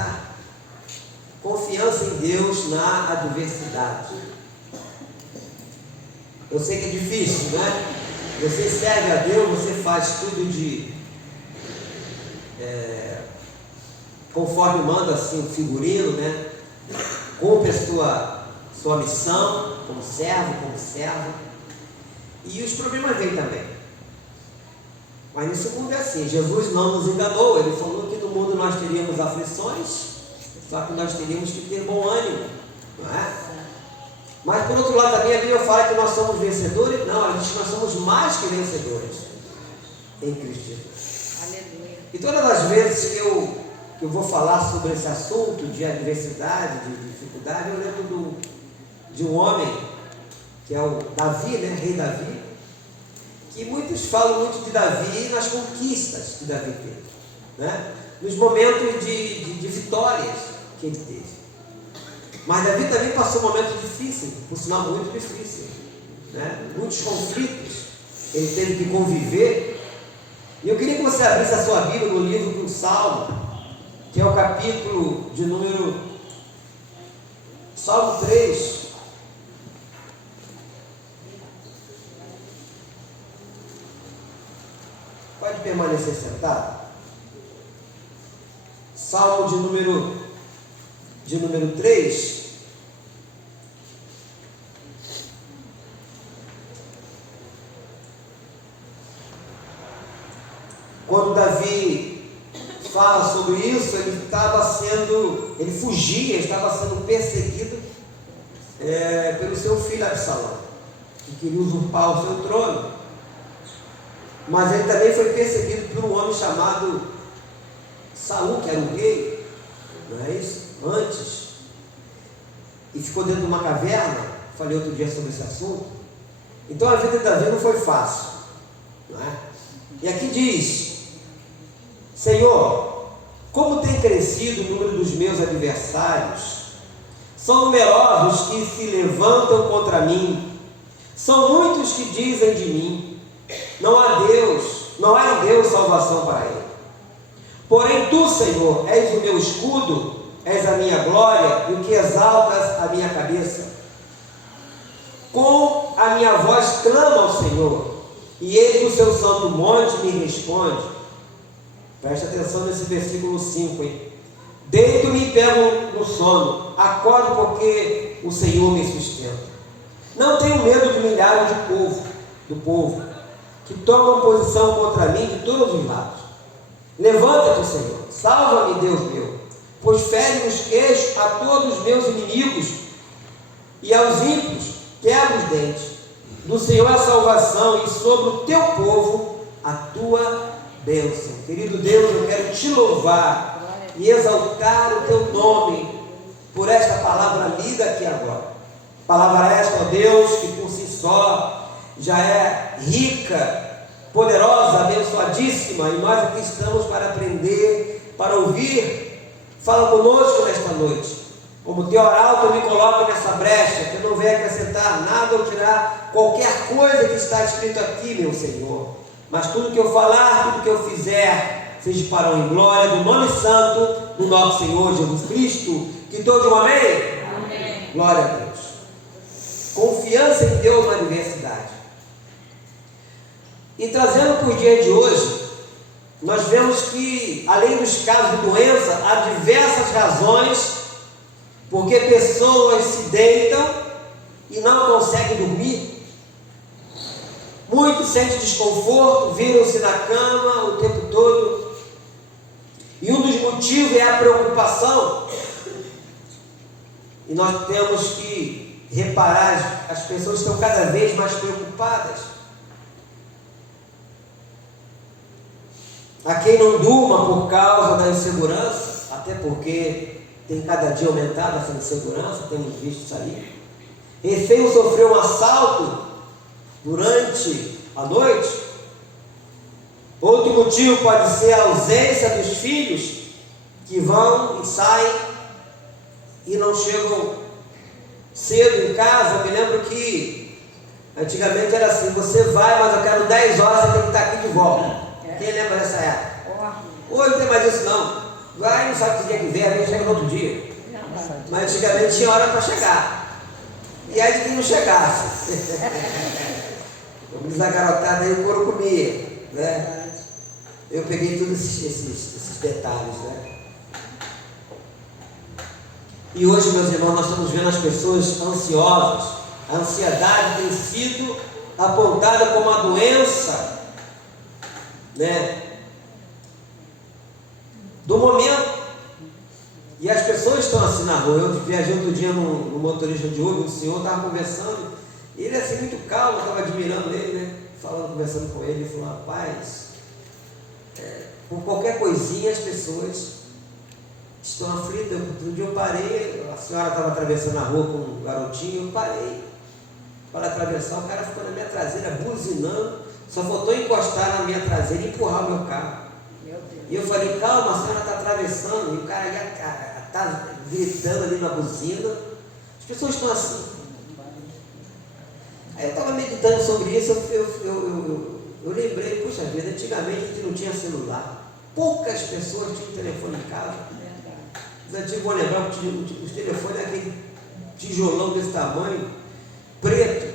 acrescentar? Confiança em Deus na adversidade. Eu sei que é difícil, né? Você serve a Deus, você faz tudo conforme manda assim o figurino, né? Cumpre a sua missão como servo, como serva. E os problemas vêm também. Mas nesse mundo é assim. Jesus não nos enganou. Ele falou que no mundo nós teríamos aflições, só que nós teríamos que ter bom ânimo, não é? Mas por outro lado também a Bíblia fala que nós somos vencedores. Não, ela diz que nós somos mais que vencedores em Cristo Jesus. Aleluia. E todas as vezes que eu vou falar sobre esse assunto de adversidade, de dificuldade, eu lembro de um homem, que é o Davi, né? Rei Davi, que muitos falam muito de Davi nas conquistas que Davi teve, né? Nos momentos de vitórias que ele teve. Mas Davi também passou momentos difíceis, por sinal muito difíceis, né? Muitos conflitos ele teve que conviver. E eu queria que você abrisse a sua Bíblia no livro do Salmo, que é o capítulo de número Salmo 3. Pode permanecer sentado. Salmo de número 3. Quando Davi fala sobre isso, ele fugia, estava sendo perseguido pelo seu filho Absalão, que queria usurpar o seu trono. Mas ele também foi perseguido por um homem chamado Saul, que era um rei, não é isso? Antes. E ficou dentro de uma caverna. Falei outro dia sobre esse assunto. Então a vida de Davi não foi fácil, não é? E aqui diz: Senhor, como tem crescido o número dos meus adversários, são numerosos que se levantam contra mim, são muitos que dizem de mim, não há em Deus salvação para ele. Porém tu, Senhor, és o meu escudo, és a minha glória e o que exaltas a minha cabeça. Com a minha voz clamo ao Senhor, e ele do seu santo monte me responde. Preste atenção nesse versículo 5, hein? Deito-me e pego no sono, acordo porque o Senhor me sustenta. Não tenho medo de milhares do povo, que tomam posição contra mim de todos os lados. Levanta-te, Senhor, salva-me, Deus meu, pois fere os queixos a todos os meus inimigos, e aos ímpios quebra os dentes. Do Senhor a salvação, e sobre o teu povo a tua bênção. Querido Deus, eu quero te louvar e exaltar o teu nome por esta palavra lida aqui agora. Palavra esta, ó Deus, que por si só já é rica, poderosa, abençoadíssima, e nós aqui estamos para aprender, para ouvir. Fala conosco nesta noite. Como teu arauto, me coloca nessa brecha, que eu não venha acrescentar nada ou tirar qualquer coisa que está escrito aqui, meu Senhor. Mas tudo que eu falar, tudo que eu fizer, seja para a glória do nome santo do nosso Senhor Jesus Cristo. Que todos digam amém? Amém. Glória a Deus. Confiança em Deus na adversidade. E trazendo para o dia de hoje, nós vemos que, além dos casos de doença, há diversas razões porque pessoas se deitam e não conseguem dormir. Muitos sentem desconforto, viram-se na cama o tempo todo. E um dos motivos é a preocupação. E nós temos que reparar, as pessoas estão cada vez mais preocupadas. Há quem não durma por causa da insegurança, até porque tem cada dia aumentado essa insegurança, temos visto isso aí. Refém sofreu um assalto durante a noite. Outro motivo pode ser a ausência dos filhos, que vão e saem e não chegam cedo em casa. Eu me lembro que antigamente era assim: você vai, mas eu quero 10 horas, você tem que estar aqui de volta. Quem lembra dessa época? Hoje não tem mais isso não. vai, não sabe que dia que vem, a gente chega no outro dia. Mas antigamente tinha hora para chegar. E aí de quem não chegasse. Como diz a garotada aí, o couro comia, né? Eu peguei todos esses detalhes, né? E hoje, meus irmãos, nós estamos vendo as pessoas ansiosas. A ansiedade tem sido apontada como uma doença, né, do momento. E as pessoas estão assim na rua. Eu viajei outro dia no motorista de Uber, o senhor estava conversando, e ele assim muito calmo, eu estava admirando ele, né, conversando com ele, ele falou: rapaz, por qualquer coisinha as pessoas estão aflitas. Outro dia eu parei, a senhora estava atravessando a rua com um garotinho, eu parei para atravessar, o cara ficou na minha traseira buzinando, só faltou encostar na minha traseira e empurrar o meu carro. E eu falei: calma, a senhora está atravessando. E o cara está gritando ali na buzina. As pessoas estão assim. Aí eu estava meditando sobre isso, eu lembrei, puxa vida, antigamente a gente não tinha celular, poucas pessoas tinham telefone em casa. Os antigos vão lembrar que os telefones eram aquele tijolão desse tamanho, preto,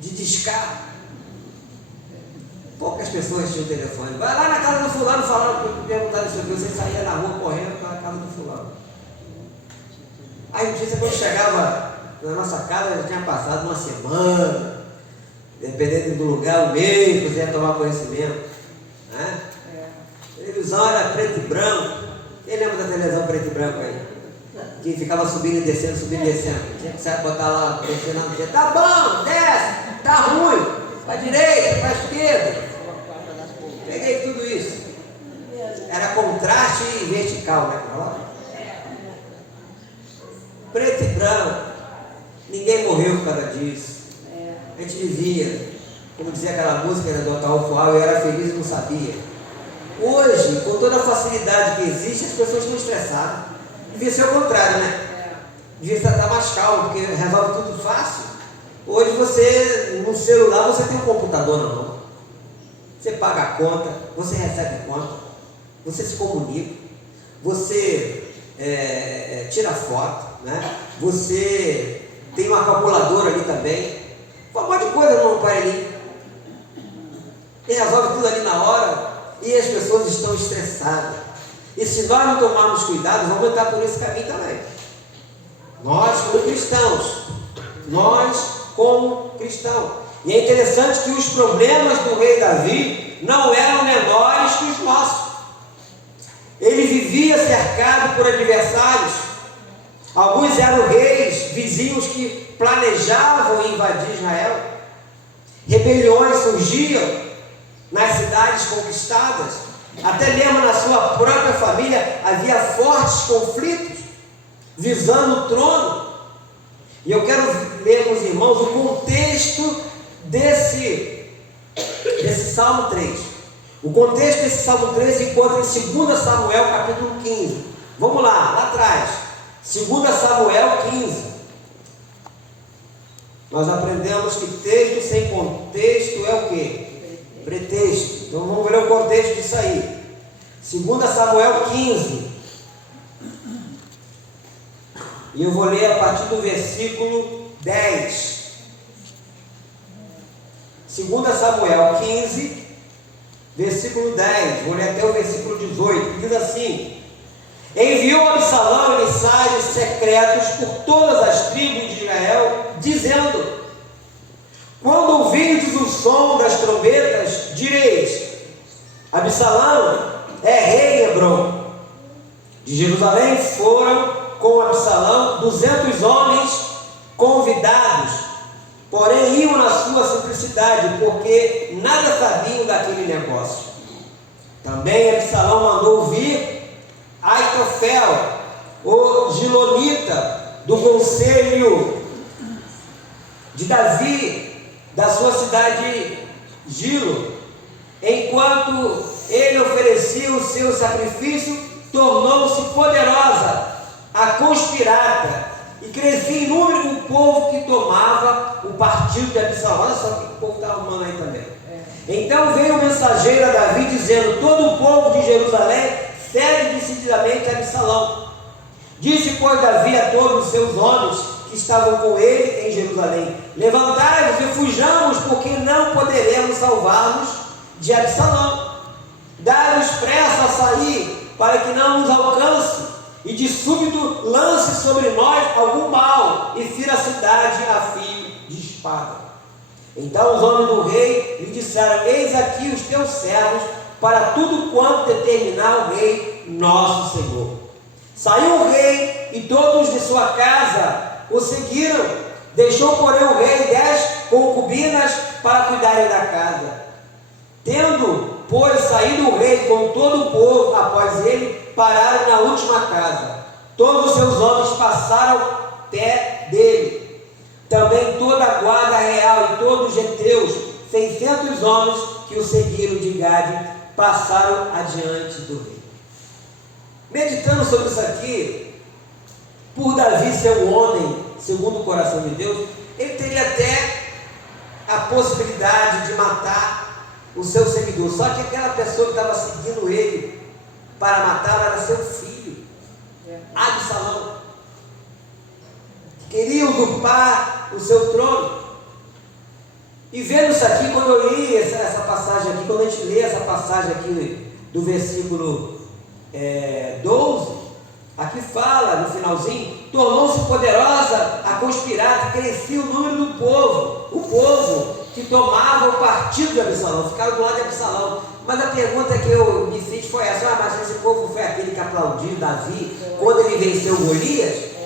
de discar. Poucas pessoas tinham telefone. Vai lá na casa do fulano falar, perguntar isso aqui, você saía na rua correndo para a casa do fulano. Aí notícia, quando chegava na nossa casa, já tinha passado uma semana, dependendo do lugar, um mês, você ia tomar conhecimento, né? A televisão era preto e branco. Quem lembra da televisão preto e branco aí? Que ficava subindo e descendo, subindo e descendo. Tinha que botar lá, descendo, dizendo: tá bom, desce, tá ruim, para direita, para esquerda. Peguei tudo isso. Era contraste vertical, né? Preto e branco. Ninguém morreu por causa disso. A gente vivia, como dizia aquela música, né, do Ataúfo, eu era feliz e não sabia. Hoje, com toda a facilidade que existe, as pessoas estão estressadas. Devia ser o contrário, né? Devia estar mais calmo, porque resolve tudo fácil. Hoje você, no celular, você tem um computador na mão. Você paga a conta, você recebe a conta, você se comunica, você tira foto, né? Você tem uma calculadora ali também. Um monte de coisa no aparelhinho. E resolve tudo ali na hora. E as pessoas estão estressadas. E se nós não tomarmos cuidado, vamos entrar por esse caminho também. Nós como cristãos. E é interessante que os problemas do rei Davi não eram menores que os nossos. Ele vivia cercado por adversários. Alguns eram reis, vizinhos que planejavam invadir Israel. Rebeliões surgiam nas cidades conquistadas. Até mesmo na sua própria família havia fortes conflitos visando o trono. E eu quero ler com os irmãos o contexto desse Salmo 3. O contexto desse Salmo 3 se encontra em 2 Samuel capítulo 15. Vamos lá atrás. 2 Samuel 15. Nós aprendemos que texto sem contexto é o quê? Pretexto. Então vamos ver o contexto disso aí. 2 Samuel 15. E eu vou ler a partir do versículo 10. 2 Samuel 15, versículo 10. Vou ler até o versículo 18. Diz assim: enviou Absalão emissários secretos por todas as tribos de Israel, dizendo: quando ouvirdes o som das trombetas, direis: Absalão é rei em Hebrom. De Jerusalém foram com Absalão 200 homens convidados, porém iam na sua simplicidade, porque nada sabiam daquele negócio. Também Absalão mandou vir Aitofel, o Gilonita, do conselho de Davi, da sua cidade Gilo. Enquanto ele oferecia o seu sacrifício, tornou-se poderosa a conspirata, e crescia em número o povo que tomava o partido de Absalão. Olha só o que o povo está arrumando aí também. Então veio o mensageiro a Davi dizendo: todo o povo de Jerusalém segue decididamente Absalão. Disse, pois, Davi a todos os seus homens que estavam com ele em Jerusalém: levantai-vos e fujamos, porque não poderemos salvar-nos de Absalão. Dai-vos pressa a sair, para que não nos alcance, e de súbito lance sobre nós algum mal, e fira a cidade a fio de espada. Então os homens do rei lhe disseram: eis aqui os teus servos, para tudo quanto determinar o rei nosso Senhor. Saiu o rei e todos de sua casa o seguiram. Deixou, porém, o rei 10 concubinas para cuidarem da casa. Tendo, pois, saído o rei com todo o povo após ele, pararam na última casa. Todos os seus homens passaram pé dele. Também toda a guarda real e todos os geteus, 600 homens que o seguiram de Gade, passaram adiante do rei. Meditando sobre isso aqui, por Davi ser um homem segundo o coração de Deus, ele teria até a possibilidade de matar o seu seguidor. Só que aquela pessoa que estava seguindo ele para matar era seu filho, Absalão, que queria usurpar o seu trono. E vendo isso aqui, quando eu li essa passagem aqui, quando a gente lê essa passagem aqui do versículo 12, aqui fala no finalzinho: tornou-se poderosa a conspirar, que crescia o número do povo, o povo que tomava o partido de Absalão, ficaram do lado de Absalão. Mas a pergunta que eu me fiz foi essa: mas esse povo foi aquele que aplaudiu Davi quando ele venceu Golias?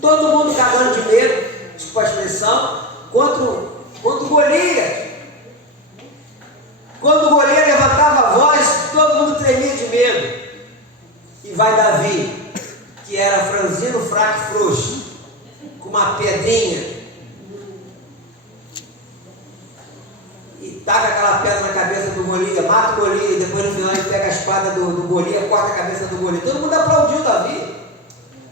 Todo mundo cagando de medo, desculpa a expressão, contra Golias. Quando Golias levantava a voz, todo mundo tremia de medo. E vai Davi, que era franzino, fraco e frouxo, com uma pedrinha, e taca aquela pedra na cabeça do Golias, mata o Golias, e depois no final ele pega a espada do Golias, corta a cabeça do Golias. Todo mundo aplaudiu Davi,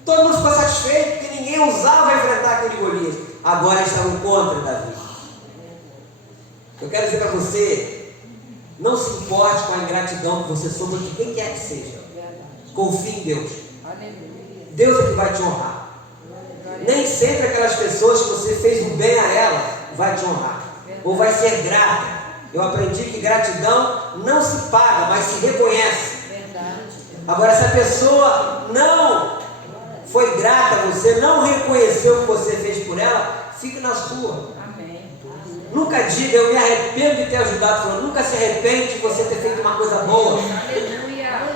todo mundo ficou satisfeito, porque ninguém ousava enfrentar aquele Golias. Agora eles estavam contra Davi. Eu quero dizer para você: não se importe com a ingratidão que você sofre de quem quer que seja. Confie em Deus. Deus é que vai te honrar. Nem sempre aquelas pessoas que você fez um bem a ela vai te honrar, ou vai ser grata. Eu aprendi que gratidão não se paga, mas se reconhece. Agora, se a pessoa não foi grata a você, não reconheceu o que você fez por ela, fique na sua. Nunca diga: eu me arrependo de ter ajudado. Nunca se arrepende de você ter feito uma coisa boa.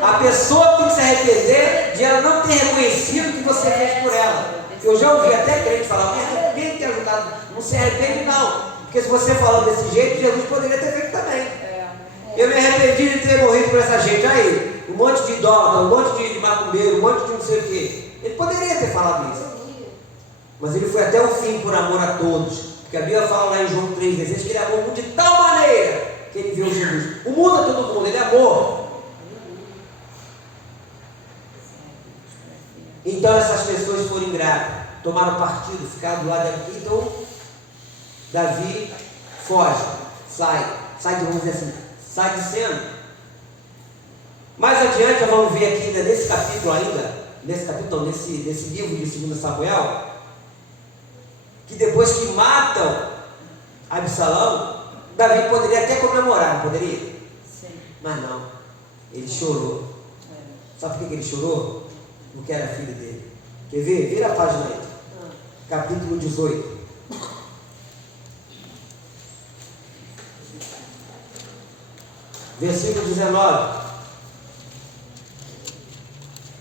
A pessoa tem que se arrepender de ela não ter reconhecido o que você fez por ela. Eu já ouvi até crente falar: me arrependo de ter ajudado. Não se arrepende não, porque se você falou desse jeito, Jesus poderia ter feito também. Eu me arrependi de ter morrido por essa gente aí, um monte de idólatra, um monte de macumbeiro, um monte de não sei o quê. Ele poderia ter falado isso, mas ele foi até o fim por amor a todos. Porque a Bíblia fala lá em João 3 vezes que ele amou o mundo de tal maneira que ele viu Jesus. O mundo é todo mundo, ele amou. Então essas pessoas foram ingratas, tomaram partido, ficaram do lado daqui. Então Davi foge, sai de, vamos dizer assim, sai de cena. Mais adiante vamos ver aqui ainda nesse capítulo nesse livro de 2 Samuel, que depois que matam Absalão, Davi poderia até comemorar, não poderia? Sim. Mas não, ele chorou. Sabe por que ele chorou? Porque era filho dele. Quer ver? Vira a página aí. Capítulo 18. Versículo 19.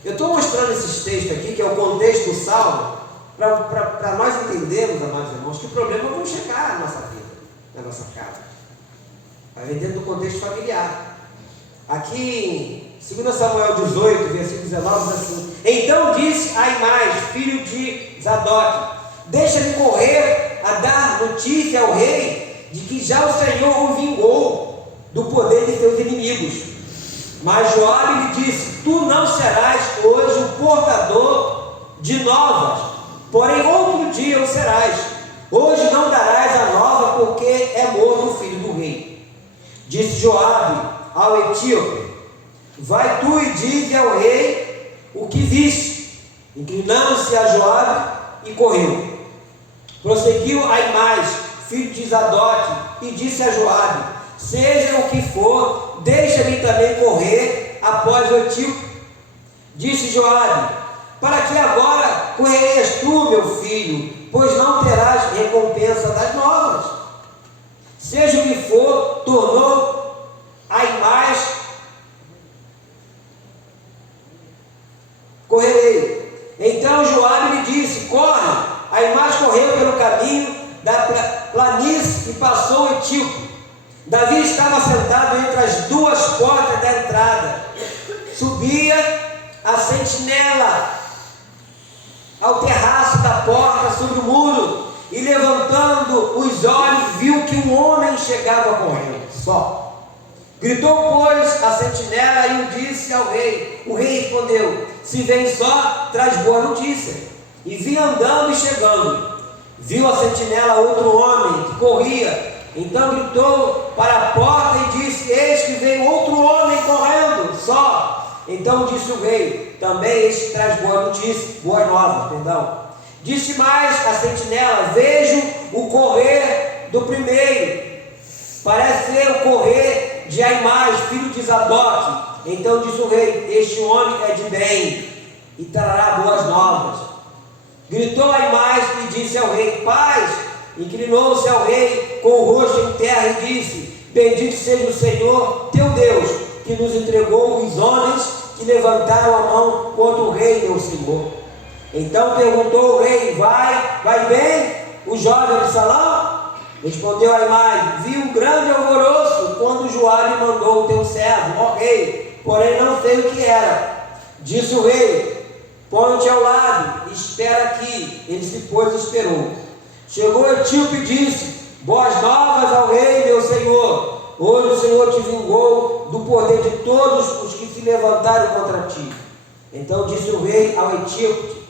Eu estou mostrando esses textos aqui, que é o contexto do Salmo, para nós entendermos, amados irmãos, que o problema vai chegar na nossa vida, na nossa casa. Vai vir dentro do contexto familiar. Aqui em 2 Samuel 18, versículo 19, diz assim: então disse Aimás, filho de Zadok: deixa-me correr a dar notícia ao rei de que já o Senhor o vingou do poder de seus inimigos. Mas Joabe lhe disse: tu não serás hoje o portador de novas, porém outro dia o serás. Hoje não darás a nova, porque é morto o filho do rei. Disse Joabe ao etíope: vai tu e dize ao rei o que viste. Inclinando-se a Joabe e correu. Prosseguiu Aimás, filho de Zadoque, e disse a Joabe: seja o que for, deixa-me também correr após o etíope. Disse Joabe: para que agora correrias tu, meu filho, pois não terás recompensa das novas. Seja o que for, tornou Aimás: correrei. Então Joabe lhe disse: corre. Aimás correu pelo caminho da planície e passou o etíope. Davi estava sentado entre as duas portas da entrada. Subia a sentinela ao terraço da porta sobre o muro, e levantando os olhos, viu que um homem chegava correndo, só. Gritou, pois, a sentinela e o disse ao rei. O rei respondeu: se vem só, traz boa notícia. E vinha andando e chegando. Viu a sentinela outro homem que corria. Então gritou para a porta e disse: eis que vem outro homem correndo, só. Então disse o rei: também este traz boa notícia, boas novas, perdão. Disse mais a sentinela: vejo o correr do primeiro, parece ser o correr de Aimás, filho de Zadoque. Então disse o rei: este homem é de bem e trará boas novas. Gritou Aimás e disse ao rei: paz. Inclinou-se ao rei com o rosto em terra e disse: bendito seja o Senhor teu Deus, que nos entregou os homens que levantaram a mão contra o rei meu senhor. Então perguntou o rei: vai bem o jovem Absalão? Respondeu Aimás: vi um grande alvoroço quando Joabe mandou o teu servo, ó rei, porém não sei o que era. Disse o rei: põe-te ao lado, espera aqui. Ele se pôs e esperou. Chegou o etíope e disse: boas novas ao rei meu senhor. Hoje o Senhor te vingou do poder de todos os que se levantaram contra ti. Então disse o rei ao etíope: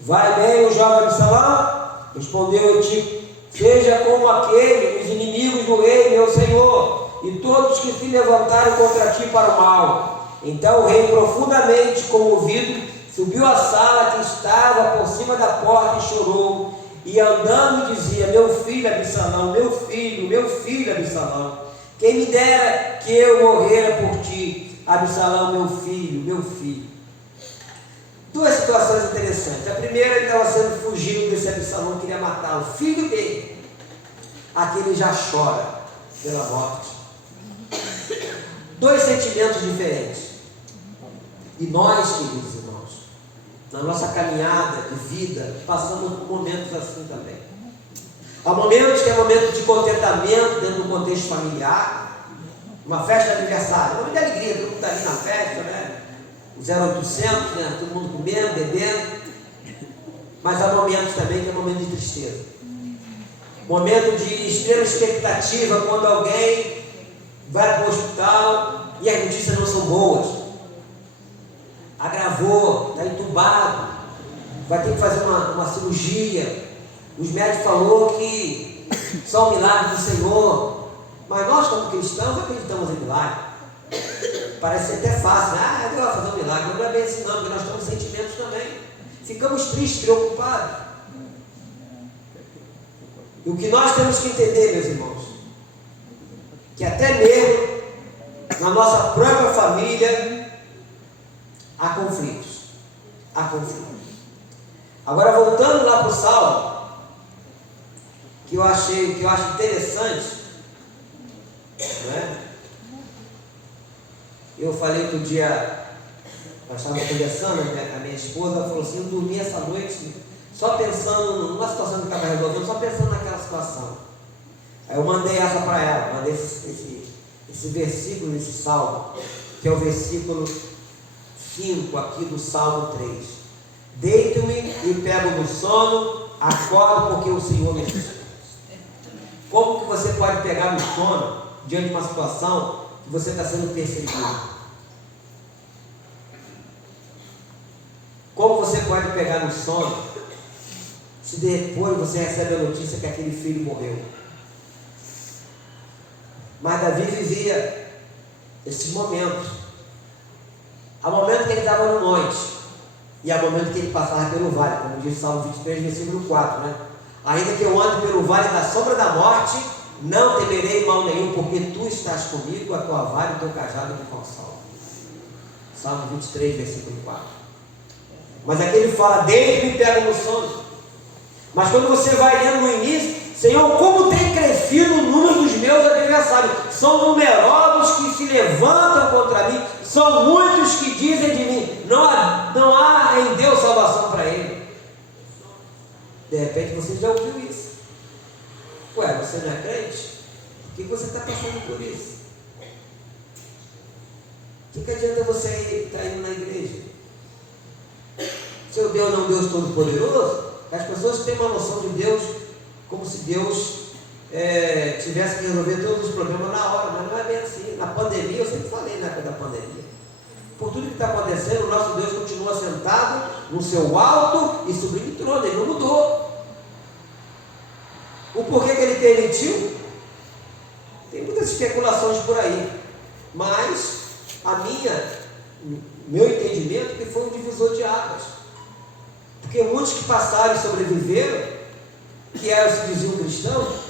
vai bem o jovem Absalão? Respondeu o etíope: seja como aquele, os inimigos do rei meu senhor, e todos que se levantaram contra ti para o mal. Então o rei, profundamente comovido, subiu à sala que estava por cima da porta e chorou, e andando dizia: meu filho Absalão, meu filho Absalão, quem me dera que eu morrera por ti, Absalão, meu filho. Duas situações interessantes. A primeira, ele estava sendo fugido desse Absalão, queria matar o filho dele. Aqui ele já chora pela morte. Dois sentimentos diferentes. E nós, queridos irmãos, na nossa caminhada de vida, passamos por momentos assim também. Há momentos que é momento de contentamento dentro do contexto familiar, uma festa de aniversário, momento de alegria, todo mundo está ali na festa, né? O 0800, né? Todo mundo comendo, bebendo. Mas há momentos também que é momento de tristeza, momento de extrema expectativa quando alguém vai para o hospital e as notícias não são boas. Agravou, está entubado, vai ter que fazer uma cirurgia. Os médicos falaram que só um milagre do Senhor. Mas nós, como cristãos, acreditamos em milagre. Parece até fácil, eu vou fazer um milagre. Não é bem assim não, porque nós temos sentimentos também. Ficamos tristes, preocupados. E o que nós temos que entender, meus irmãos, que até mesmo na nossa própria família há conflitos. Agora, voltando lá para o Salmo, que eu acho interessante, né? Eu falei outro dia, nós estávamos conversando, a minha esposa falou assim: eu dormi essa noite só pensando numa situação que estava resolvendo, só pensando naquela situação. Aí eu mandei essa para ela, mandei esse versículo, esse salmo, que é o versículo 5 aqui do Salmo 3. Deito-me e pego no sono, acordo porque o Senhor me sustenta. Como que você pode pegar no sono diante de uma situação que você está sendo perseguido? Como você pode pegar no sono se depois você recebe a notícia que aquele filho morreu? Mas Davi vivia esses momentos. Há momento que ele estava no monte, e há momento que ele passava pelo vale, como diz o Salmo 23, versículo 4, né? Ainda que eu ande pelo vale da sombra da morte, não temerei mal nenhum, porque tu estás comigo, a tua vara e o teu cajado me consolam. Salmo 23, versículo 4. Mas aqui ele fala, deito me pega no sono. Mas quando você vai lendo no início, Senhor, como tem crescido o número dos meus adversários. São numerosos que se levantam contra mim, são muitos que dizem de mim, não há em Deus salvação para ele. De repente você já ouviu isso. Ué, você não é crente? Por que você está passando por isso? O que adianta você estar indo na igreja? Seu Deus não é um Deus todo-poderoso? As pessoas têm uma noção de Deus como se Deus tivesse que resolver todos os problemas na hora, mas não é bem assim. Na pandemia, eu sempre falei na época da pandemia, por tudo que está acontecendo, o nosso Deus continua sentado no seu alto e sublime trono, ele não mudou. O porquê que ele permitiu? Tem muitas especulações por aí, mas meu entendimento é que foi um divisor de águas, porque muitos que passaram e sobreviveram, que se diziam cristãos,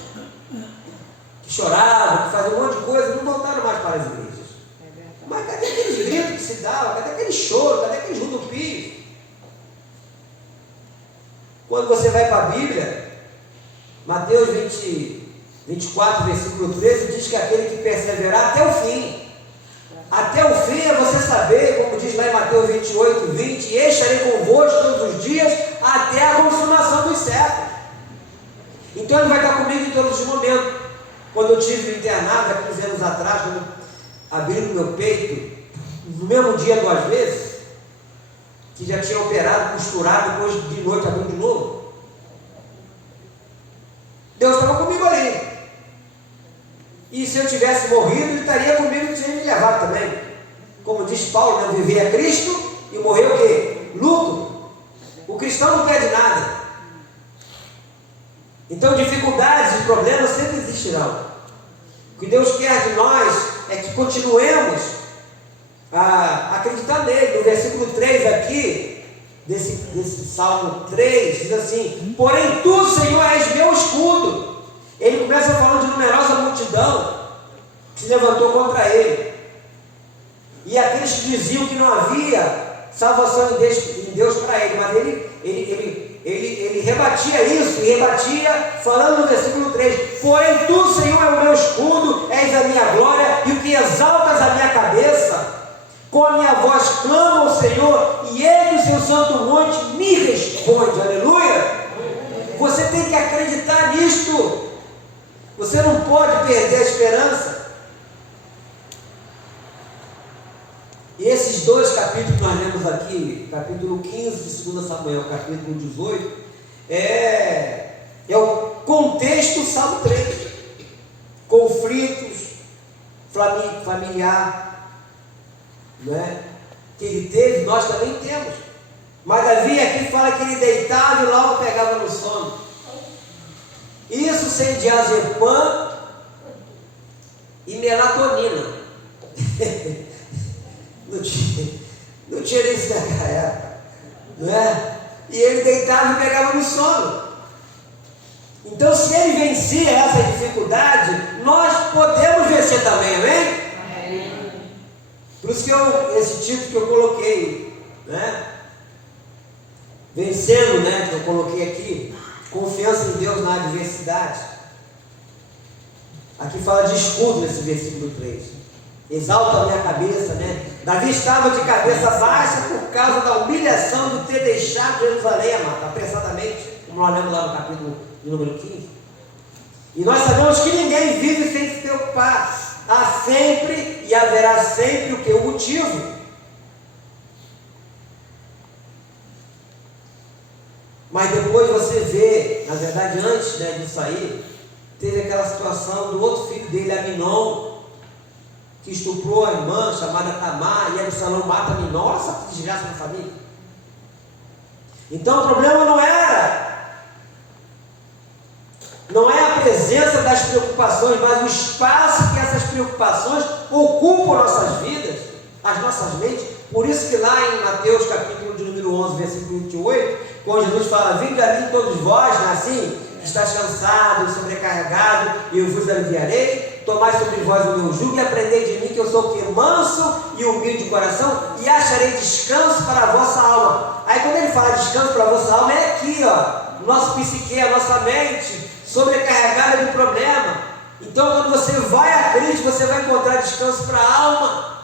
que choravam, que faziam um monte de coisa, não voltaram mais para as igrejas. Mas cadê aqueles gritos que se davam? Cadê aquele choro? Cadê aqueles rodopios? Quando você vai para a Bíblia, Mateus 24, versículo 13, diz que aquele que perseverar até o fim. Até o fim é você saber, como diz lá em Mateus 28, 20, e estarei convosco todos os dias até a consumação dos séculos. Então ele vai estar comigo em todos os momentos. Quando eu tive internado há 15 anos atrás, quando abriram meu peito, no mesmo dia 2 vezes, que já tinha operado, costurado, depois de noite abriu de novo. Deus estava comigo ali. E se eu tivesse morrido, ele estaria comigo e tinha me levado também. Como diz Paulo, né? Viver é Cristo e morrer o quê? Lucro. O cristão não perde nada. Então dificuldades e problemas sempre existirão. O que Deus quer de nós é que continuemos a acreditar nele. No versículo 3 aqui, desse Salmo 3, diz assim: porém tu, Senhor, és meu escudo. Ele começa falando de numerosa multidão que se levantou contra ele. E aqueles que diziam que não havia salvação em Deus para ele, mas ele rebatia isso, e rebatia falando no versículo 3: porém tu, Senhor, é o meu escudo, és a minha glória, e o que exaltas a minha cabeça. Com a minha voz clamo ao Senhor, e ele, o seu santo monte, me responde. Aleluia! Você tem que acreditar nisto. Você não pode perder a esperança. E esses 2 capítulos que nós lemos aqui, capítulo 15 de 2 Samuel, capítulo 18, é o contexto Salmo 3. Conflitos familiar, né? Que ele teve, nós também temos. Mas Davi aqui fala que ele deitava e logo pegava no sono. Isso sem diazepam e melatonina. Não tinha isso naquela época, não é? E ele deitava e pegava no sono. Então, se ele vencia essa dificuldade, nós podemos vencer também, amém? Amém. Por isso que esse título que eu coloquei, né? Vencendo, né? Que eu coloquei aqui, confiança em Deus na adversidade. Aqui fala de escudo nesse versículo 3. Exalta a minha cabeça, né? Davi estava de cabeça baixa por causa da humilhação de ter deixado Jerusalém, apressadamente, como nós lemos lá no capítulo de número 15. E nós sabemos que ninguém vive sem se preocupar. Há sempre e haverá sempre o que? O motivo. Mas depois você vê, na verdade antes, né, disso aí, teve aquela situação do outro filho dele, Aminon, que estuprou a irmã chamada Tamar, e Absalão mata Aminon. Olha só que desgraça na família. Então o problema não é a presença das preocupações, mas o espaço que essas preocupações ocupam nossas vidas, as nossas mentes, Por isso que lá em Mateus capítulo de número 11, versículo 28, quando Jesus fala: vinde a mim todos vós, né, assim, que estás cansado, sobrecarregado, e eu vos aliviarei. Tomai sobre vós o meu jugo e aprendei de mim, que eu sou o que? Manso e humilde de coração, e acharei descanso para a vossa alma. Aí quando ele fala descanso para a vossa alma, é aqui, ó, nosso psique, a nossa mente sobrecarregada de problema. Então quando você vai a Cristo, você vai encontrar descanso para a alma.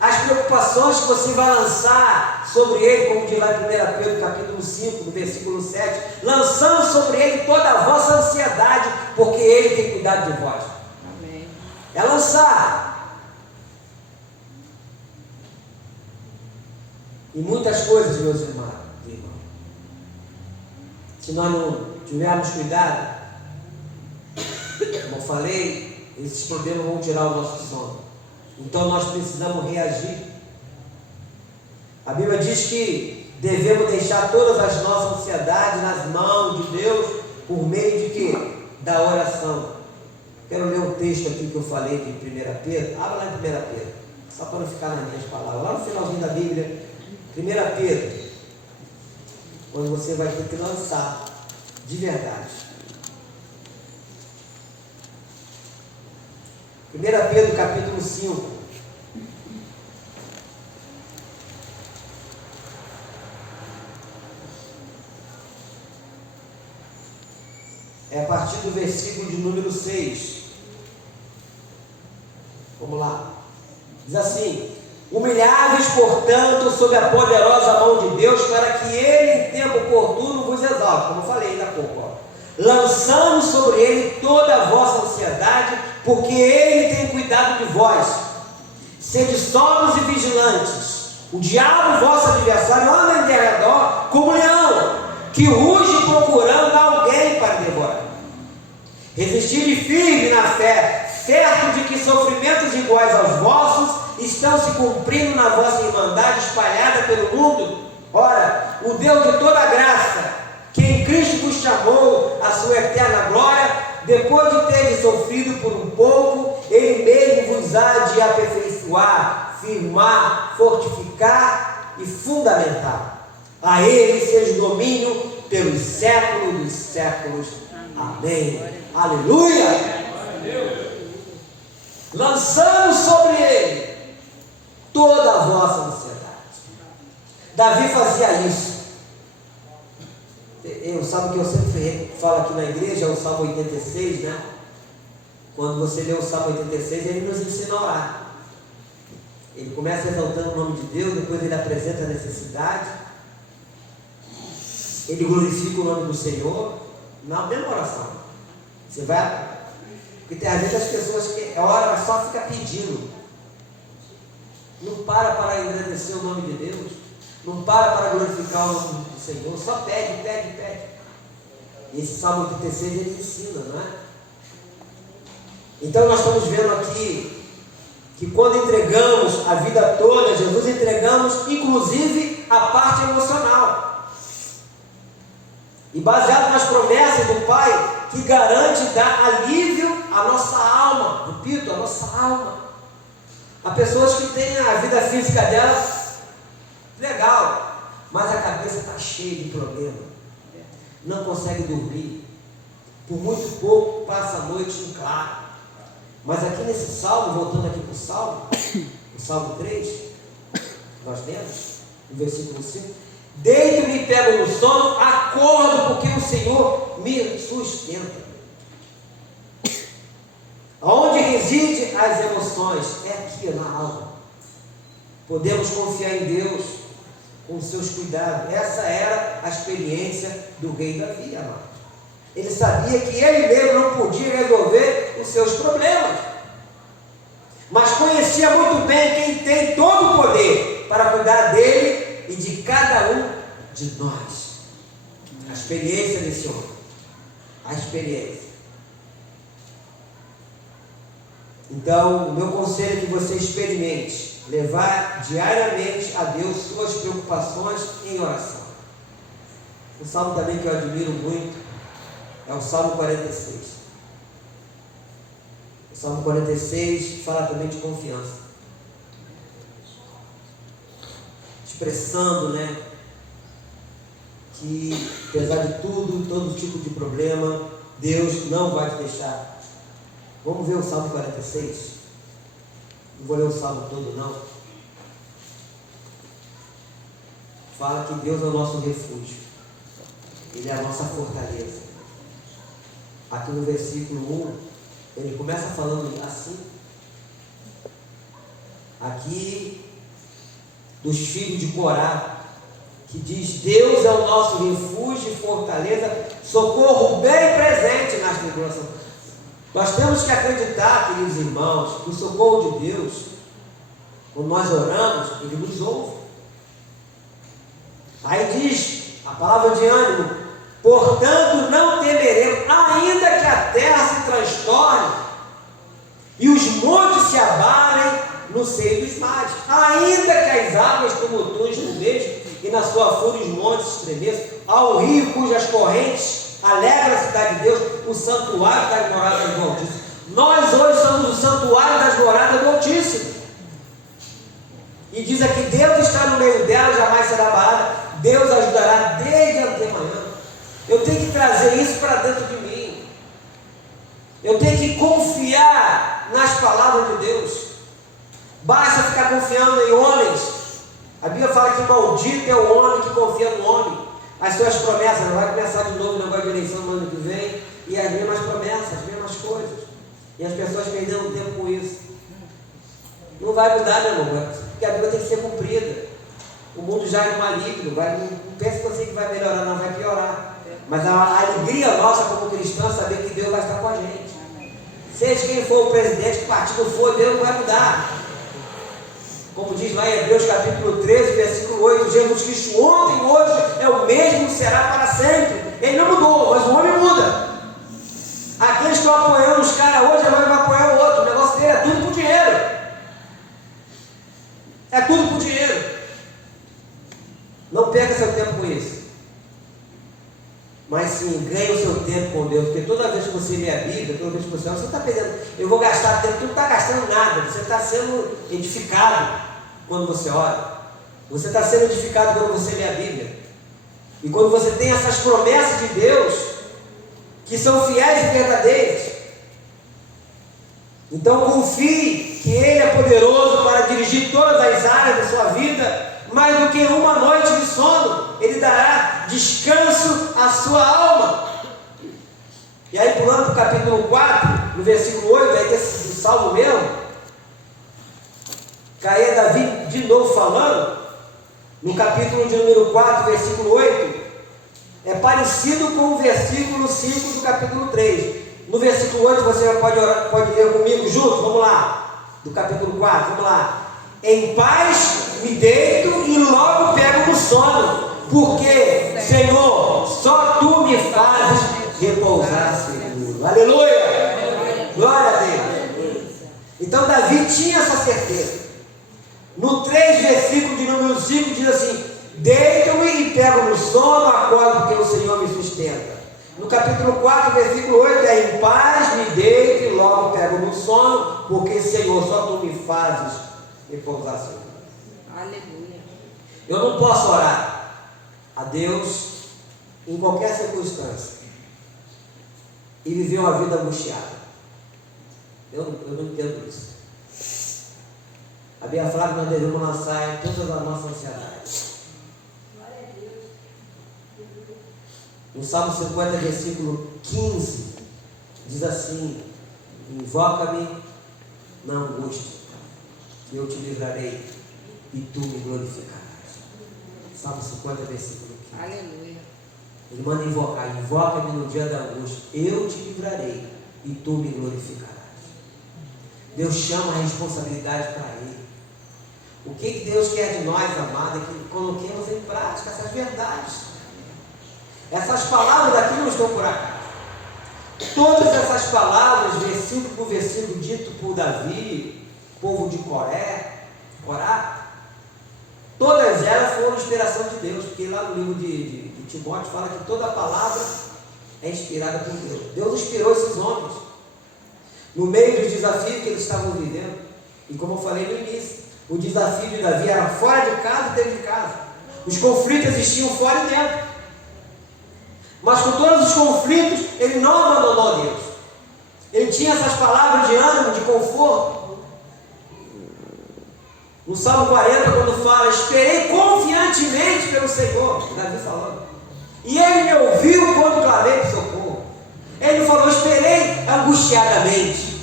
As preocupações que você vai lançar sobre Ele, como diz lá em 1 Pedro capítulo 5, no versículo 7, lançando sobre Ele toda a vossa ansiedade, porque Ele tem cuidado de vós. Amém. É lançar. E muitas coisas, meus irmãos, se nós não tivermos cuidado, como eu falei, esses problemas vão tirar o nosso sono. Então nós precisamos reagir. A Bíblia diz que devemos deixar todas as nossas ansiedades nas mãos de Deus, por meio de quê? Da oração. Quero ler um texto aqui que eu falei de 1 Pedro. Abra lá em 1 Pedro, só para não ficar nas minhas palavras. Lá no finalzinho da Bíblia, 1 Pedro, onde você vai ter que lançar de verdade. 1 Pedro capítulo 5. É a partir do versículo de número 6. Vamos lá. Diz assim: humilháveis, portanto, sob a poderosa mão de Deus, para que Ele, em tempo oportuno, vos exalte. Como eu falei ainda há pouco, ó. Lançando sobre Ele toda a vossa ansiedade, porque Ele tem cuidado de vós. Sede sóbrios e vigilantes. O diabo, vosso adversário, anda em derredor como leão, que ruge procurando alguém para devorar. Resistir firme na fé, certo de que sofrimentos iguais aos vossos estão se cumprindo na vossa irmandade espalhada pelo mundo. Ora, o Deus de toda graça, que em Cristo vos chamou à sua eterna glória, depois de terdes sofrido por um pouco, Ele mesmo vos há de aperfeiçoar, firmar, fortificar e fundamentar. A Ele seja o domínio pelos séculos dos séculos. Amém. Aleluia! Lançando sobre Ele toda a vossa ansiedade. Davi fazia isso. Sabe que eu sempre falo aqui na igreja, é o Salmo 86, né? Quando você lê o Salmo 86, ele nos ensina a orar. Ele começa exaltando o nome de Deus, depois ele apresenta a necessidade, ele glorifica o nome do Senhor, na mesma oração. Você vai... Porque tem às vezes as pessoas que oram, mas só fica pedindo. Não para engrandecer o nome de Deus. Não para glorificar o nome do Senhor. Só pede. E esse Salmo 86 ele ensina, não é? Então nós estamos vendo aqui que quando entregamos a vida toda, Jesus, entregamos inclusive a parte emocional. E baseado nas promessas do Pai, que garante dar alívio à nossa alma. Repito, à nossa alma. Há pessoas que têm a vida física delas legal, mas a cabeça está cheia de problema. Não consegue dormir. Por muito pouco passa a noite em claro. Mas aqui nesse salmo, voltando aqui para o salmo, o salmo 3, nós lemos, no versículo 5, deito-me e pego no sono, acordo porque o Senhor me sustenta. Aonde reside as emoções? É aqui na alma. Podemos confiar em Deus com seus cuidados. Essa era a experiência do rei Davi, amado. Ele sabia que ele mesmo não podia resolver os seus problemas, mas conhecia muito bem quem tem todo o poder para cuidar dele e de cada um de nós. A experiência desse homem, a experiência. Então, o meu conselho é que você experimente levar diariamente a Deus suas preocupações em oração. Um salmo também que eu admiro muito é o Salmo 46. O Salmo 46 fala também de confiança. expressando, né, que apesar de tudo, todo tipo de problema, Deus não vai te deixar. Vamos ver o Salmo 46? Não vou ler o Salmo todo, não. Fala que Deus é o nosso refúgio. Ele é a nossa fortaleza. Aqui no versículo 1, ele começa falando assim. Aqui, dos filhos de Corá, que diz: Deus é o nosso refúgio e fortaleza, socorro bem presente nas tribulações. Nós temos que acreditar, queridos irmãos, que o socorro de Deus, quando nós oramos, Ele nos ouve. Aí diz a palavra de ânimo: portanto não temeremos, ainda que a terra se transtorne e os montes se abalem no seio dos mares, ainda que as águas tumultuem no meio e na sua fúria os montes estremeçam, ao rio cujas correntes alegra a cidade de Deus, o santuário das moradas do Altíssimo. Nós hoje somos o santuário das moradas do Altíssimo. E diz aqui: Deus está no meio dela, jamais será abalada. Deus ajudará desde antemanhã. Eu tenho que trazer isso para dentro de mim. Eu tenho que confiar nas palavras de Deus. Basta ficar confiando em homens. A Bíblia fala que maldito é o homem que confia no homem. As suas promessas, não vai começar de novo o negócio de eleição no ano que vem, e as mesmas promessas, as mesmas coisas. E as pessoas perdendo tempo com isso. Não vai mudar, meu irmão, porque a Bíblia tem que ser cumprida. O mundo já é maligno, não pense você que vai melhorar, não, vai piorar. Mas a alegria nossa como cristã é saber que Deus vai estar com a gente. Seja quem for o presidente, que partido for, Deus não vai mudar. Como diz lá em Hebreus capítulo 13, versículo 8, Jesus Cristo ontem e hoje é o mesmo, será para sempre. Ele não mudou, mas o homem muda. Aqueles que estão apoiando os caras hoje, amanhã vai apoiar o outro. O negócio dele é tudo por dinheiro. É tudo por dinheiro. Não perca seu tempo com isso. Mas sim, ganhe o seu tempo com Deus. Porque toda vez que você lê a Bíblia, toda vez que você está perdendo. Eu vou gastar tempo, tu não está gastando nada. Você está sendo edificado quando você ora. Você está sendo edificado quando você lê a Bíblia. E quando você tem essas promessas de Deus, que são fiéis e verdadeiras. Então confie que Ele é poderoso para dirigir todas as áreas da sua vida. Mais do que uma noite de sono, Ele dará descanso à sua alma. E aí, pulando para o capítulo 4, no versículo 8, aí desse do salmo mesmo, que aí é Davi de novo falando, no capítulo de número 4, versículo 8, é parecido com o versículo 5 do capítulo 3. No versículo 8, você pode ler comigo junto, vamos lá, do capítulo 4, vamos lá. Em paz me deito e logo pego no sono, porque, Senhor, só Tu me fazes repousar seguro. Aleluia! Glória a Deus! Então Davi tinha essa certeza. No 3, versículo de número 5, diz assim: deito-me e pego no sono, acordo porque o Senhor me sustenta. No capítulo 4, versículo 8, é: em paz me deito e logo pego no sono, porque, Senhor, só Tu me fazes repousar seguro. Aleluia. Eu não posso orar a Deus em qualquer circunstância e viver uma vida angustiada. Eu não entendo isso. A Bíblia fala que nós devemos lançar todas as nossas ansiedades. No Salmo 50, versículo 15, diz assim: invoca-me na angústia, que eu te livrarei e tu me glorificarás. Salmo 50, versículo 15. Aleluia. Ele manda invocar: invoca-me no dia da angústia, eu te livrarei e tu me glorificarás. Deus chama a responsabilidade para Ele. O que Deus quer de nós, amado, é que coloquemos em prática essas verdades. Essas palavras aqui não estão por acaso. Todas essas palavras, versículo por versículo, dito por Davi, povo de Corá, todas elas foram inspiração de Deus, porque lá no livro de Timóteo fala que toda palavra é inspirada por Deus. Deus inspirou esses homens no meio dos desafios que eles estavam vivendo. E como eu falei no início, O desafio de Davi era fora de casa e dentro de casa. Os conflitos existiam fora e dentro. Mas com todos os conflitos, ele não abandonou Deus. Ele tinha essas palavras de ânimo, de conforto. No Salmo 40, quando fala, esperei confiantemente pelo Senhor, Davi falando. E ele me ouviu quando clamei por socorro. Ele não falou, esperei angustiadamente.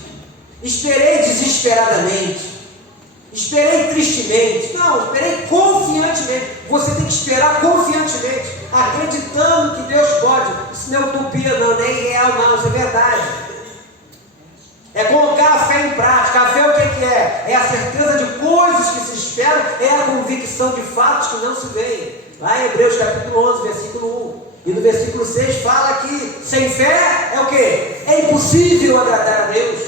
Esperei desesperadamente. Esperei tristemente. Não, esperei confiantemente. Você tem que esperar confiantemente, acreditando que Deus pode. Isso não é utopia, não, nem real, não, isso é verdade. É colocar a fé em prática. A fé o que é? É a certeza de coisas que se esperam, é a convicção de fatos que não se veem. Lá em Hebreus capítulo 11, versículo 1. E no versículo 6 fala que sem fé é o que? É impossível agradar a Deus.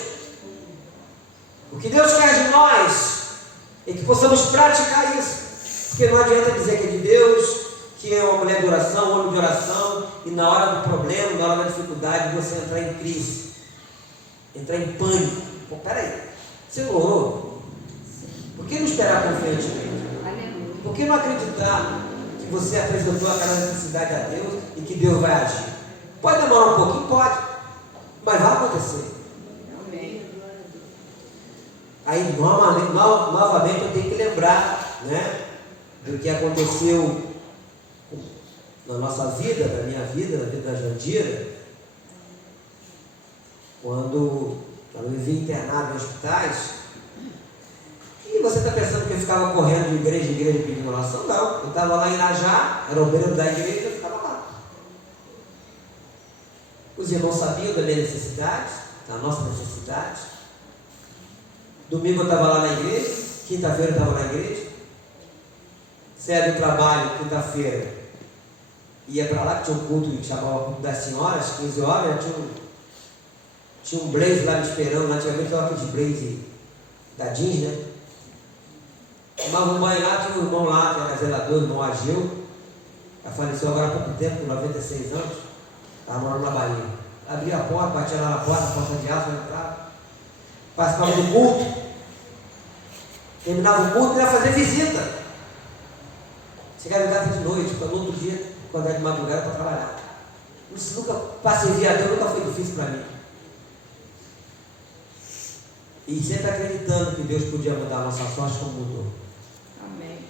O que Deus quer de nós é que possamos praticar isso. Porque não adianta dizer que é de Deus, que é uma mulher de oração, um homem de oração, e na hora do problema, na hora da dificuldade, você entrar em crise, entrar em pânico. Pô, peraí, você não orou? Por que não esperar confiantemente? Por que não acreditar que você apresentou aquela necessidade a Deus e que Deus vai agir? Pode demorar um pouquinho? Pode, mas vai acontecer. Aí novamente eu tenho que lembrar, né, do que aconteceu na nossa vida, na minha vida, na vida da Jandira, quando eu vivia internado em hospitais. E você está pensando que eu ficava correndo de igreja em igreja pedindo oração? Não, eu estava lá em Irajá, era obreiro da igreja, eu ficava lá. Os irmãos sabiam da minha necessidade, da nossa necessidade. Domingo eu estava lá na igreja, quinta-feira eu estava na igreja, saía do trabalho, quinta-feira, ia para lá, que tinha um culto que chamava culto das senhoras, 15 horas, tinha um blaze lá me esperando, lá antigamente estava aquele blaze da jeans, né? Tomava um banho lá, tinha um irmão lá, que era zelador, o irmão Ageu, já faleceu agora há pouco tempo, com 96 anos, estava morando na Bahia. Abria a porta, batia lá na porta de aço, entrava. Participava do culto, terminava o culto e ia fazer visita. Chegava em casa de noite, no outro dia, quando era de madrugada, para trabalhar. Isso nunca, para servir a Deus, nunca foi difícil para mim. E sempre acreditando que Deus podia mudar a nossa sorte como mudou. Amém.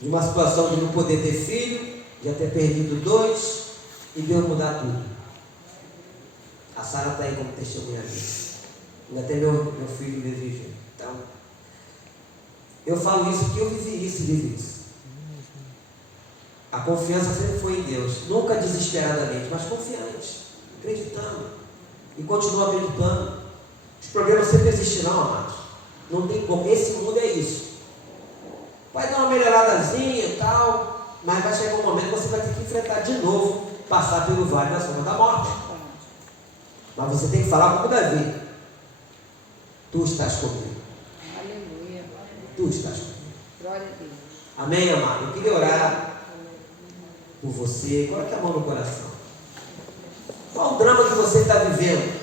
De uma situação de não poder ter filho, de ter perdido 2, e Deus mudar tudo. A Sara está aí como testemunha disso. Ainda tem meu filho Levi. Então, eu falo isso porque eu vivi isso e vivi isso. A confiança sempre foi em Deus. Nunca desesperadamente, mas confiante. Acreditando. E continua acreditando. Os problemas sempre existirão, amados. Não tem como. Esse mundo é isso. Vai dar uma melhoradazinha e tal, mas vai chegar um momento que você vai ter que enfrentar de novo, passar pelo vale da sombra da morte. Mas você tem que falar como Davi. Tu estás comigo. Aleluia. Tu estás comigo. Glória a Deus. Amém, amado? Eu queria orar por você. Coloque a mão no coração. Qual o drama que você está vivendo?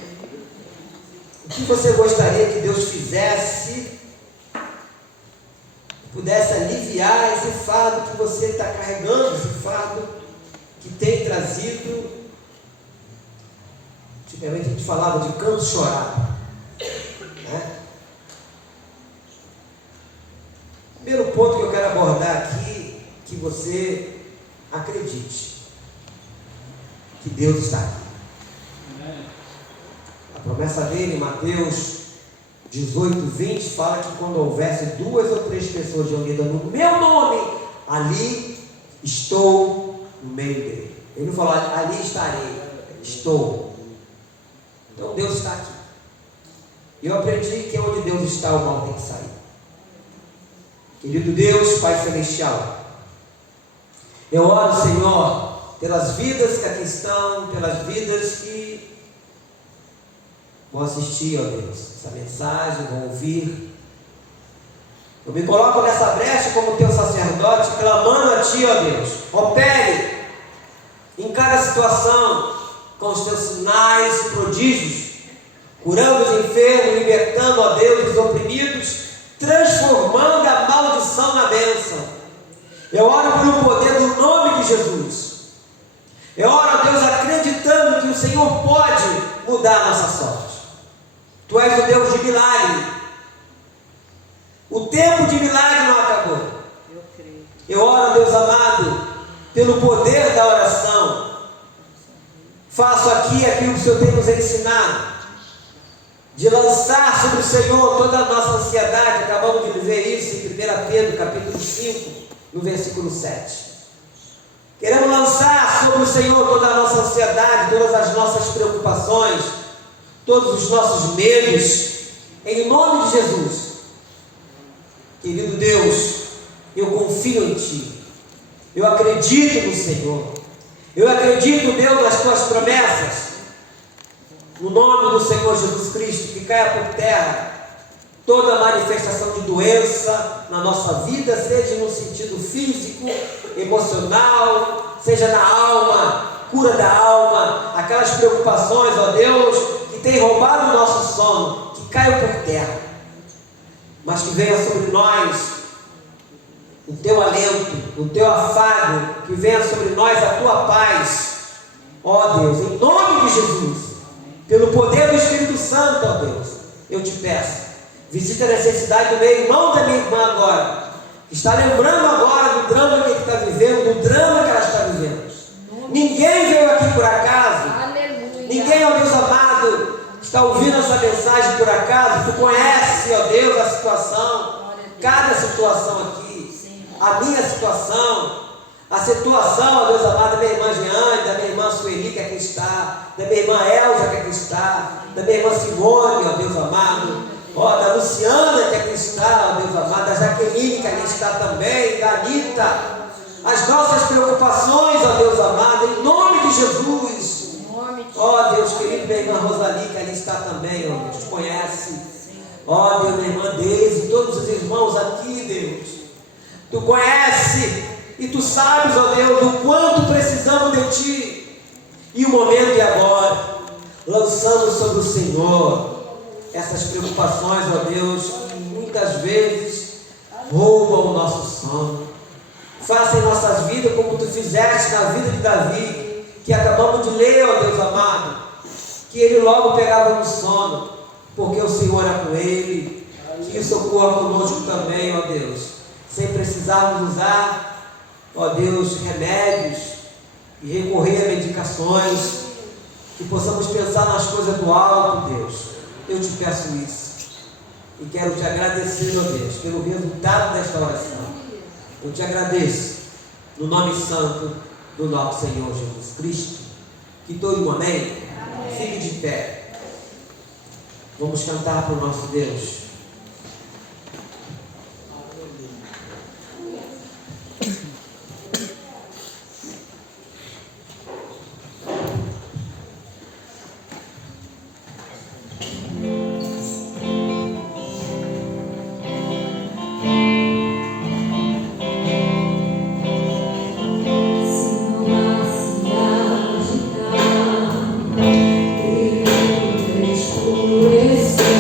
O que você gostaria que Deus fizesse, pudesse aliviar esse fardo que você está carregando, esse fardo que tem trazido. Antigamente a gente falava de canto chorado, né? Primeiro ponto que eu quero abordar aqui, que você acredite que Deus está aqui. A promessa dele em Mateus 18, 20 fala que quando houvesse 2 ou 3 pessoas reunidas no meu nome, ali estou no meio dele. Ele não falou ali estarei, estou. Então Deus está aqui. E eu aprendi que onde Deus está, o mal tem que sair. Querido Deus, Pai Celestial, eu oro, Senhor, pelas vidas que aqui estão, pelas vidas que vão assistir, ó Deus, essa mensagem, vão ouvir. Eu me coloco nessa brecha como teu sacerdote, clamando a Ti, ó Deus, opere em cada situação, com os teus sinais e prodígios, curando os enfermos, libertando, ó Deus, os oprimidos, transformando a maldição na bênção. Eu oro pelo poder do nome de Jesus. Eu oro a Deus acreditando que o Senhor pode mudar a nossa sorte. Tu és o Deus de milagre. O tempo de milagre não acabou. Eu creio. Eu oro, Deus amado, pelo poder da oração. Faço aqui aquilo que o Senhor tem nos ensinado, de lançar sobre o Senhor toda a nossa ansiedade. Acabamos de ver isso em 1 Pedro, capítulo 5, no versículo 7. Queremos lançar sobre o Senhor toda a nossa ansiedade, todas as nossas preocupações, todos os nossos medos, em nome de Jesus. Querido Deus, eu confio em Ti, eu acredito no Senhor, eu acredito, Deus, nas Tuas promessas. No nome do Senhor Jesus Cristo, que caia por terra toda manifestação de doença na nossa vida, seja no sentido físico, emocional, seja na alma, cura da alma, aquelas preocupações, ó Deus, que tem roubado o nosso sono, que caiam por terra, mas que venha sobre nós o Teu alento, o Teu afago, que venha sobre nós a Tua paz, ó Deus, em nome de Jesus, pelo poder do Espírito Santo, ó Deus, eu te peço, visita a necessidade do meu irmão, da minha irmã agora, que está lembrando agora do drama que ele está vivendo, do drama que ela está vivendo. Ninguém veio aqui por acaso. Aleluia. Ninguém, ó Deus amado, está ouvindo essa mensagem por acaso. Tu conhece, ó Deus, a situação, cada situação aqui, a minha situação, a situação, ó Deus amado, da minha irmã Jeane, da minha irmã Sueli, que aqui está, da minha irmã Elza, que aqui está, da minha irmã Simone, ó Deus amado, ó, da Luciana, que aqui está, ó Deus amado, da Jaqueline, que aqui está também, da Anitta, as nossas preocupações, ó Deus amado, em nome de Jesus. Ó Deus querido, minha irmã Rosali, que ali está também, ó Deus, te conhece. Ó Deus, minha irmã Deise, todos os irmãos aqui, Deus, Tu conhece e Tu sabes, ó Deus, o quanto precisamos de Ti. E o momento é agora, lançamos sobre o Senhor essas preocupações, ó Deus, que muitas vezes roubam o nosso sono. Faça em nossas vidas como Tu fizeste na vida de Davi, que acabamos de ler, ó Deus amado, que ele logo pegava no sono, porque o Senhor era com ele. Que isso ocorra conosco também, ó Deus, sem precisarmos usar, ó Deus, remédios e recorrer a medicações, que possamos pensar nas coisas do alto, Deus. Eu te peço isso e quero te agradecer, ó Deus, pelo resultado desta oração. Eu te agradeço no nome santo do nosso Senhor Jesus Cristo. Que todo um amém. Fique de pé. Vamos cantar para o nosso Deus. Escurecer.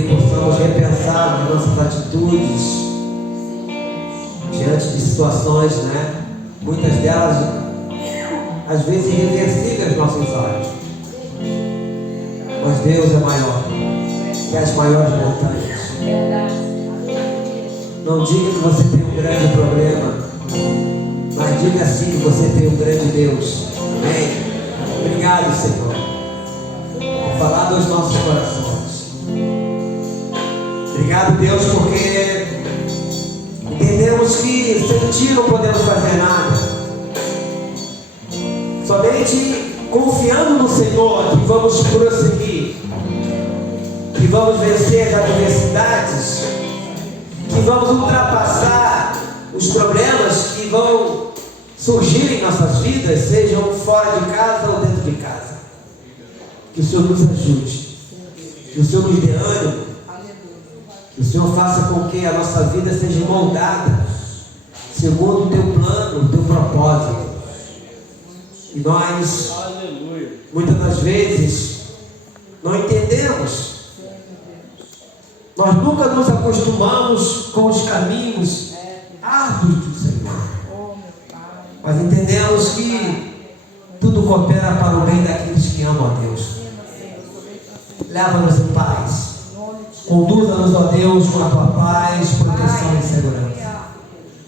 que possamos repensar as nossas atitudes diante de situações, né? Muitas delas, às vezes, irreversíveis aos nossos olhos. Mas Deus é maior que as maiores montanhas. Não diga que você tem um grande problema, mas diga sim que você tem um grande Deus. Amém? Obrigado, Senhor, por falar dos nossos corações. Obrigado, Deus, porque entendemos que sem Ti não podemos fazer nada. Somente confiando no Senhor que vamos prosseguir, que vamos vencer as adversidades, que vamos ultrapassar os problemas que vão surgir em nossas vidas, sejam fora de casa ou dentro de casa. Que o Senhor nos ajude, que o Senhor nos dê ânimo, que o Senhor faça com que a nossa vida seja moldada segundo o Teu plano, o Teu propósito. E nós, muitas das vezes, não entendemos. Nós nunca nos acostumamos com os caminhos árduos do Senhor. Mas entendemos que tudo coopera para o bem daqueles que amam a Deus. Leva-nos em paz. Conduza-nos, ó Deus, com a Tua paz, proteção e segurança.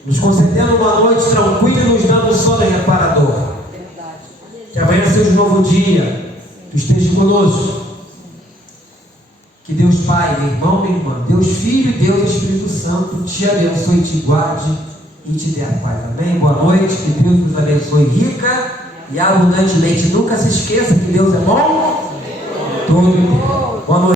Nos concedendo uma noite tranquila e nos dando sono reparador. Que amanhã seja um novo dia. Tu esteja conosco. Que Deus Pai, meu irmão, minha irmã, Deus Filho e Deus Espírito Santo te abençoe, te guarde e te dê a paz. Amém? Boa noite. Que Deus nos abençoe rica e abundantemente. Nunca se esqueça que Deus é bom todo o tempo. Boa noite.